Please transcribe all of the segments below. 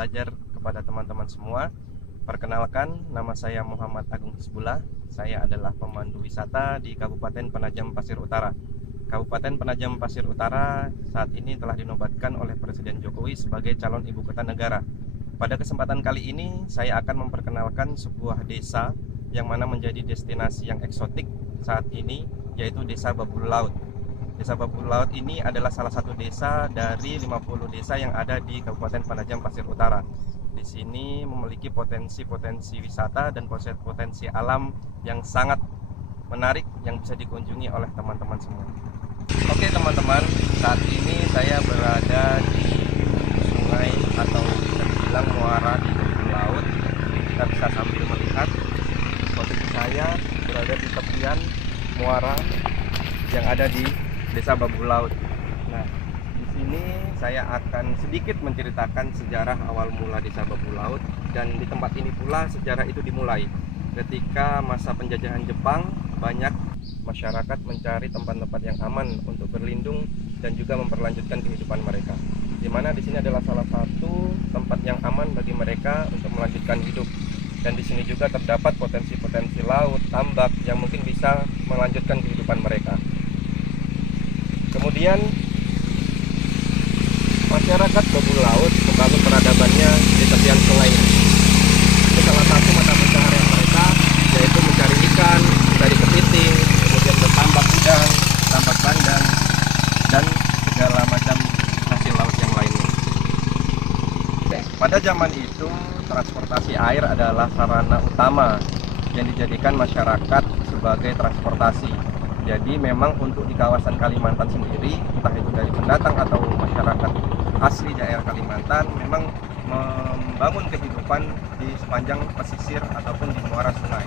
belajar kepada teman-teman semua. Perkenalkan, nama saya Muhammad Agung Hizbullah. Saya adalah pemandu wisata di Kabupaten Penajam Pasir Utara. Kabupaten Penajam Pasir Utara saat ini telah dinobatkan oleh Presiden Jokowi sebagai calon ibu kota negara. Pada kesempatan kali ini, saya akan memperkenalkan sebuah desa yang mana menjadi destinasi yang eksotik saat ini, yaitu Desa Babul Laut. Desa Babul Laut ini adalah salah satu desa dari 50 desa yang ada di Kabupaten Penajam Pasir Utara. Di sini memiliki potensi-potensi wisata dan potensi alam yang sangat menarik yang bisa dikunjungi oleh teman-teman semua. Oke teman-teman, saat ini saya berada di sungai atau bisa dibilang muara di Babul Laut. Kita bisa sambil melihat posisi saya berada di tepian muara yang ada di Desa Babul Laut. Nah, di sini saya akan sedikit menceritakan sejarah awal mula Desa Babul Laut, dan di tempat ini pula sejarah itu dimulai ketika masa penjajahan Jepang. Banyak masyarakat mencari tempat-tempat yang aman untuk berlindung dan juga memperlanjutkan kehidupan mereka. Di mana di sini adalah salah satu tempat yang aman bagi mereka untuk melanjutkan hidup. Dan di sini juga terdapat potensi-potensi laut, tambak yang mungkin bisa melanjutkan kehidupan mereka. Kemudian masyarakat Babul Laut membangun peradabannya di tepian sungai ini. Ini salah satu mata pencaharian mereka, yaitu mencari ikan, mencari kepiting, kemudian bertambak udang, tambak bandeng, dan segala macam hasil laut yang lainnya. Pada zaman itu, transportasi air adalah sarana utama yang dijadikan masyarakat sebagai transportasi. Jadi memang untuk di kawasan Kalimantan sendiri, entah itu dari pendatang atau masyarakat asli daerah Kalimantan, memang membangun kehidupan di sepanjang pesisir ataupun di muara sungai.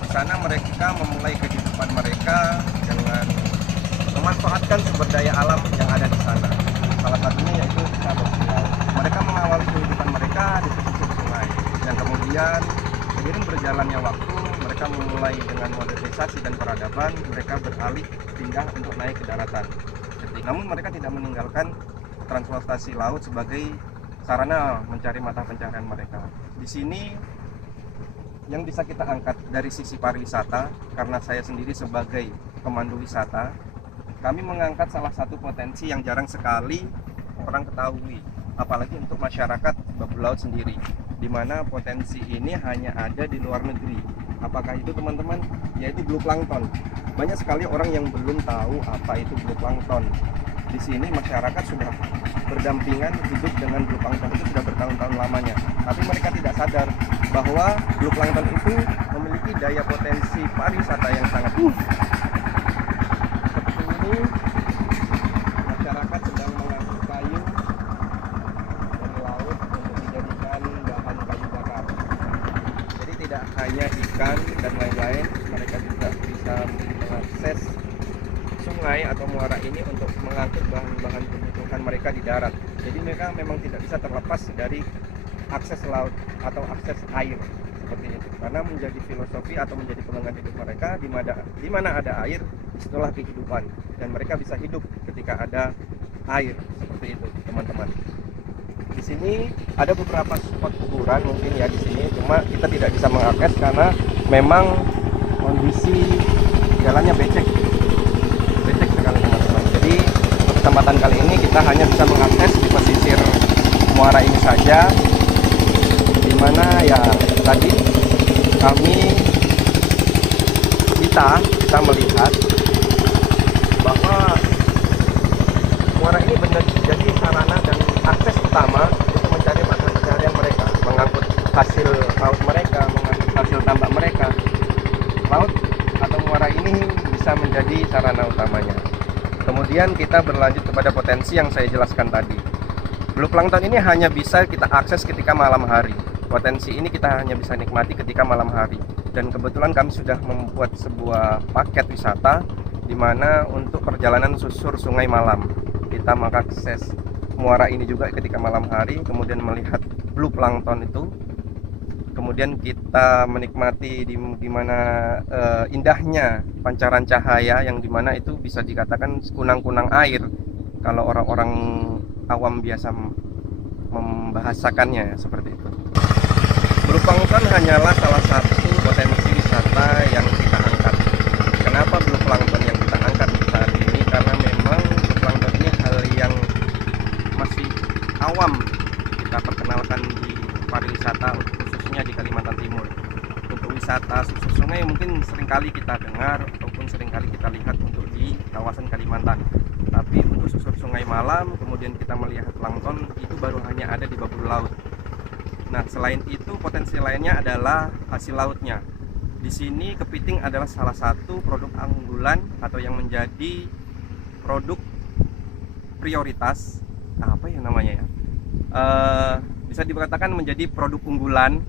Di sana mereka memulai kehidupan mereka dengan memanfaatkan sumber daya alam yang ada di sana. Salah satunya yaitu Desa Babul Laut. Mereka mengawali kehidupan mereka di pesisir sungai, dan kemudian seiring berjalannya waktu, mereka memulai dengan modernisasi dan peradaban. Mereka beralih pindah untuk naik ke daratan. Namun mereka tidak meninggalkan transportasi laut sebagai sarana mencari mata pencaharian mereka. Di sini yang bisa kita angkat dari sisi pariwisata, karena saya sendiri sebagai pemandu wisata, kami mengangkat salah satu potensi yang jarang sekali orang ketahui, apalagi untuk masyarakat Babul Laut sendiri, di mana potensi ini hanya ada di luar negeri. Apakah itu teman-teman? Yaitu blue plankton. Banyak sekali orang yang belum tahu apa itu blue plankton. Di sini masyarakat sudah berdampingan hidup dengan blue plankton itu sudah bertahun-tahun lamanya. Tapi mereka tidak sadar bahwa blue plankton itu memiliki daya potensi pariwisata yang sangat seperti ini. Masyarakat sedang mengangkut kayu dari laut untuk dijadikan bahan kayu bakar. Jadi tidak hanya ikan dan lain-lain, mereka juga bisa mengakses sungai atau muara ini untuk mengangkut bahan-bahan kebutuhan mereka di darat. Jadi mereka memang tidak bisa terlepas dari akses laut atau akses air seperti itu, karena menjadi filosofi atau menjadi pegangan hidup mereka. Di mana ada air, disitulah kehidupan, dan mereka bisa hidup ketika ada air, seperti itu teman-teman. Di sini ada beberapa spot kuburan mungkin ya di sini, cuma kita tidak bisa mengakses karena memang kondisi jalannya becek sekali teman-teman. Jadi untuk kesempatan kali ini kita hanya bisa mengakses di pesisir muara ini saja, di mana ya tadi kita melihat bahwa muara ini benar jadi sarana dan akses utama untuk mencari mata pencaharian mereka, mengangkut hasil laut mereka, mengangkut hasil tambak mereka. Laut atau muara ini bisa menjadi sarana utamanya. Kemudian kita berlanjut kepada potensi yang saya jelaskan tadi. Blue plankton ini hanya bisa kita akses ketika malam hari. Potensi ini kita hanya bisa nikmati ketika malam hari. Dan kebetulan kami sudah membuat sebuah paket wisata di mana untuk perjalanan susur sungai malam. Kita mengakses muara ini juga ketika malam hari, kemudian melihat blue plankton itu. Kemudian kita menikmati di mana indahnya pancaran cahaya yang dimana itu bisa dikatakan kunang-kunang air kalau orang-orang awam biasa membahasakannya seperti itu. Blue plankton hanyalah salah satu potensi wisata yang kita angkat. Kenapa blue plankton yang kita angkat saat ini? Karena memang blue plankton ini hal yang masih awam kita perkenalkan di pariwisata, khususnya di Kalimantan Timur. Untuk wisata susur sungai mungkin seringkali kita dengar ataupun seringkali kita lihat untuk di kawasan Kalimantan. Tapi untuk susur sungai malam, kemudian kita melihat plankton, itu baru hanya ada di babur laut. Nah, selain itu potensi lainnya adalah hasil lautnya. Di sini kepiting adalah salah satu produk unggulan atau yang menjadi produk prioritas, apa ya namanya ya? Bisa dikatakan menjadi produk unggulan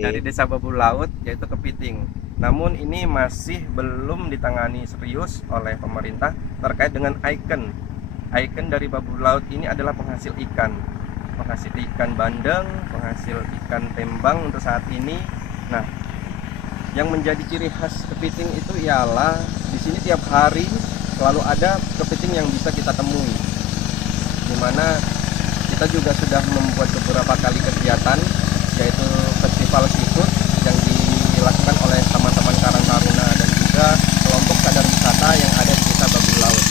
dari desa babur laut, yaitu kepiting. Namun ini masih belum ditangani serius oleh pemerintah terkait dengan ikon dari babur laut ini adalah penghasil ikan bandeng, penghasil ikan tembang untuk saat ini. Nah, yang menjadi ciri khas kepiting itu ialah di sini tiap hari selalu ada kepiting yang bisa kita temui, dimana kita juga sudah membuat beberapa kali kegiatan, yaitu festival seafood yang dilakukan oleh teman-teman Karang Taruna dan juga kelompok sadar wisata yang ada di desa babur laut.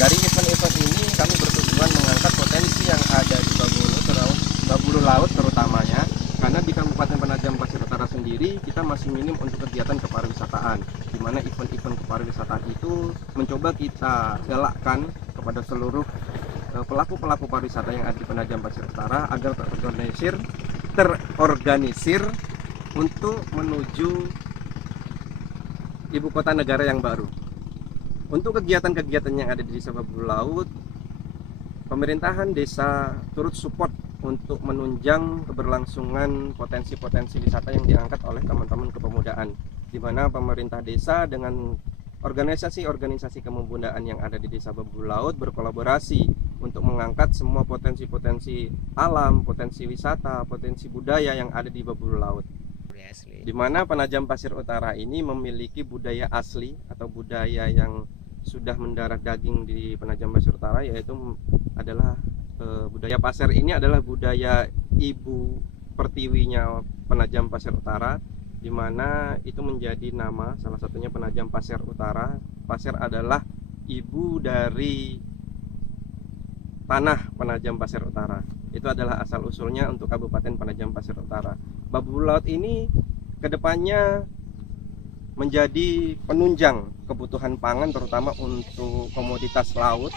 Dari event-event ini kami bertujuan mengangkat potensi yang ada di babur laut terutamanya, karena di Kabupaten Penajam Pasir Utara sendiri kita masih minim untuk kegiatan kepariwisataan, di mana event-event kepariwisataan itu mencoba kita galakkan kepada seluruh pelaku-pelaku pariwisata yang ada di Penajam Pasir Utara agar terorganisir untuk menuju ibu kota negara yang baru. Untuk kegiatan-kegiatan yang ada di desa babur laut, pemerintahan desa turut support untuk menunjang keberlangsungan potensi-potensi wisata yang diangkat oleh teman-teman kepemudaan, di mana pemerintah desa dengan organisasi-organisasi kepemudaan yang ada di desa babur laut berkolaborasi untuk mengangkat semua potensi-potensi alam, potensi wisata, potensi budaya yang ada di babur laut. Di mana Penajam Pasir Utara ini memiliki budaya asli atau budaya yang sudah mendarah daging di Penajam Pasir Utara, yaitu adalah budaya pasir. Ini adalah budaya ibu pertiwinya Penajam Pasir Utara, di mana itu menjadi nama salah satunya Penajam Pasir Utara. Pasir adalah ibu dari tanah Penajam Pasir Utara. Itu adalah asal usulnya untuk Kabupaten Penajam Pasir Utara. Babur laut ini kedepannya menjadi penunjang kebutuhan pangan, terutama untuk komoditas laut,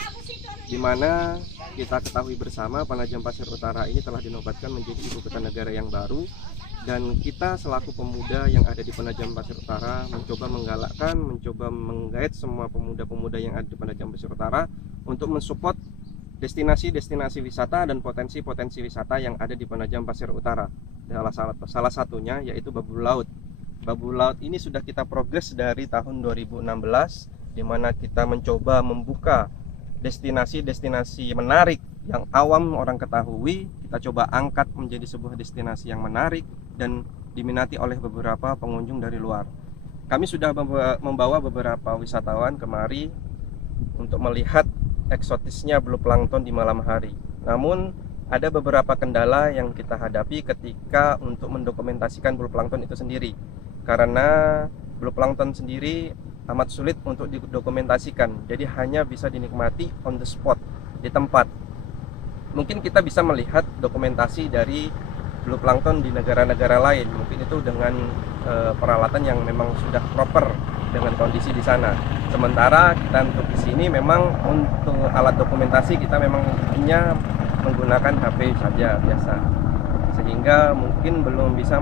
di mana kita ketahui bersama Penajam Pasir Utara ini telah dinobatkan menjadi ibu kota negara yang baru, dan kita selaku pemuda yang ada di Penajam Pasir Utara mencoba menggalakkan, mencoba menggait semua pemuda-pemuda yang ada di Penajam Pasir Utara untuk mensupport destinasi-destinasi wisata dan potensi-potensi wisata yang ada di Penajam Pasir Utara. Salah satunya yaitu babur laut. Babur laut ini sudah kita progres dari tahun 2016, di mana kita mencoba membuka destinasi-destinasi menarik yang awam orang ketahui, kita coba angkat menjadi sebuah destinasi yang menarik dan diminati oleh beberapa pengunjung dari luar. Kami sudah membawa beberapa wisatawan kemari untuk melihat eksotisnya blue plankton di malam hari. Namun ada beberapa kendala yang kita hadapi ketika untuk mendokumentasikan blue plankton itu sendiri, karena blue plankton sendiri amat sulit untuk didokumentasikan, jadi hanya bisa dinikmati on the spot, di tempat. Mungkin kita bisa melihat dokumentasi dari blue plankton di negara-negara lain, mungkin itu dengan peralatan yang memang sudah proper dengan kondisi di sana. Sementara kita untuk di sini memang untuk alat dokumentasi kita memang hanya menggunakan HP saja biasa, sehingga mungkin belum bisa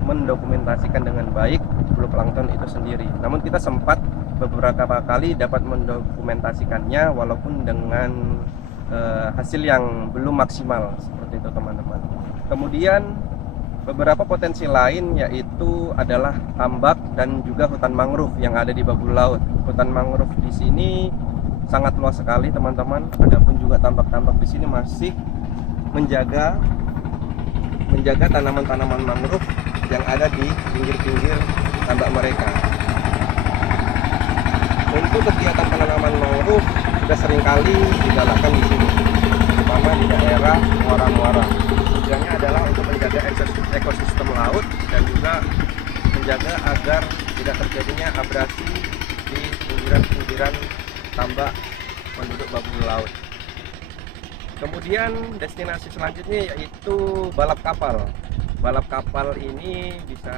mendokumentasikan dengan baik blue plankton itu sendiri. Namun kita sempat beberapa kali dapat mendokumentasikannya walaupun dengan hasil yang belum maksimal seperti itu teman-teman. Kemudian beberapa potensi lain yaitu adalah tambak dan juga hutan mangrove yang ada di babur laut. Hutan mangrove di sini sangat luas sekali teman-teman. Adapun juga tambak-tambak di sini masih menjaga tanaman-tanaman mangrove yang ada di pinggir-pinggir tambak mereka. Untuk kegiatan penanaman mangrove sudah seringkali digalakkan di sini, terutama di daerah muara-muara. juga menjaga agar tidak terjadinya abrasi di pinggiran-pinggiran tambak penduduk babu laut. Kemudian destinasi selanjutnya yaitu balap kapal. Balap kapal ini bisa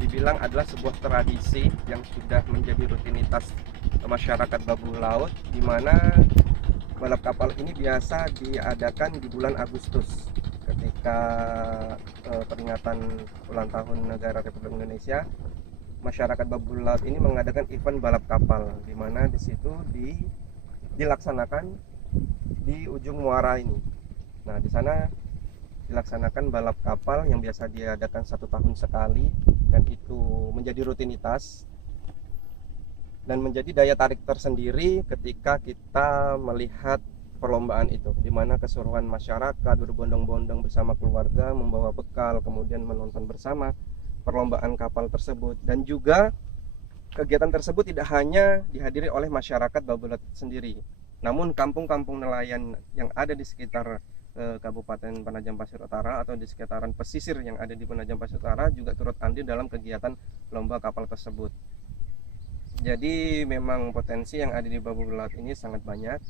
dibilang adalah sebuah tradisi yang sudah menjadi rutinitas masyarakat babu laut, di mana balap kapal ini biasa diadakan di bulan Agustus ketika peringatan ulang tahun negara Republik Indonesia. Masyarakat babu laut ini mengadakan event balap kapal, di mana di situ dilaksanakan di ujung muara ini. Nah, di sana dilaksanakan balap kapal yang biasa diadakan 1 tahun sekali, dan itu menjadi rutinitas dan menjadi daya tarik tersendiri ketika kita melihat perlombaan itu, di mana keseruan masyarakat berbondong-bondong bersama keluarga membawa bekal, kemudian menonton bersama perlombaan kapal tersebut. Dan juga kegiatan tersebut tidak hanya dihadiri oleh masyarakat babu laut sendiri, namun kampung-kampung nelayan yang ada di sekitar Kabupaten Penajam Pasir Utara atau di sekitaran pesisir yang ada di Penajam Pasir Utara juga turut andil dalam kegiatan lomba kapal tersebut. Jadi memang potensi yang ada di babu laut ini sangat banyak.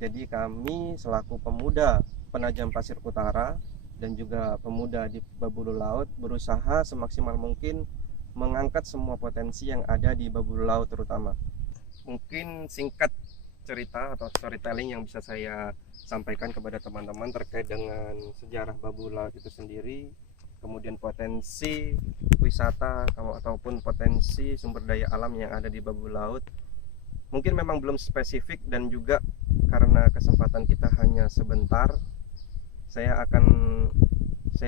Jadi kami selaku pemuda Penajam Pasir Utara dan juga pemuda di babu laut berusaha semaksimal mungkin mengangkat semua potensi yang ada di babu laut terutama. Mungkin singkat cerita atau storytelling yang bisa saya sampaikan kepada teman-teman terkait dengan sejarah babu laut itu sendiri, kemudian potensi wisata ataupun potensi sumber daya alam yang ada di babu laut. Mungkin memang belum spesifik, dan juga karena kesempatan kita hanya sebentar, saya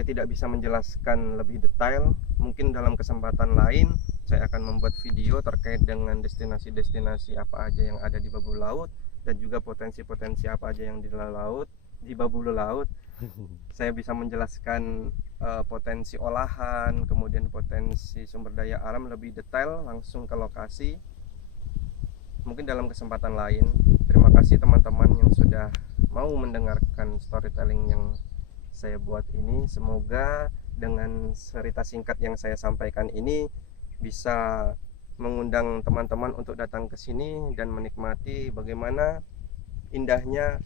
tidak bisa menjelaskan lebih detail. Mungkin dalam kesempatan lain saya akan membuat video terkait dengan destinasi-destinasi apa aja yang ada di babu laut, dan juga potensi-potensi apa aja yang di laut, di babu laut. Saya bisa menjelaskan potensi olahan, kemudian potensi sumber daya alam lebih detail langsung ke lokasi. Mungkin dalam kesempatan lain. Terima kasih teman-teman yang sudah mau mendengarkan storytelling yang saya buat ini. Semoga dengan cerita singkat yang saya sampaikan ini bisa mengundang teman-teman untuk datang ke sini dan menikmati bagaimana indahnya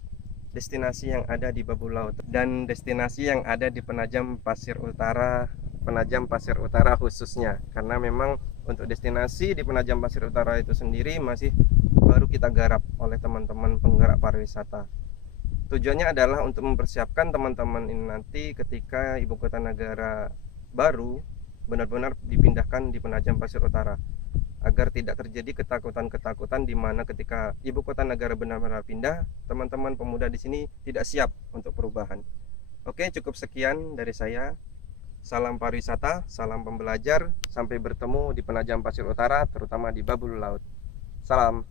destinasi yang ada di babu laut dan destinasi yang ada di Penajam Pasir Utara, khususnya, karena memang untuk destinasi di Penajam Pasir Utara itu sendiri masih baru kita garap oleh teman-teman penggerak pariwisata. Tujuannya adalah untuk mempersiapkan teman-teman ini nanti ketika ibu kota negara baru benar-benar dipindahkan di Penajam Pasir Utara, agar tidak terjadi ketakutan-ketakutan di mana ketika ibu kota negara benar-benar pindah, teman-teman pemuda di sini tidak siap untuk perubahan. Oke, cukup sekian dari saya. Salam pariwisata, salam pembelajar. Sampai bertemu di Penajam Pasir Utara, terutama di babu laut. Salam.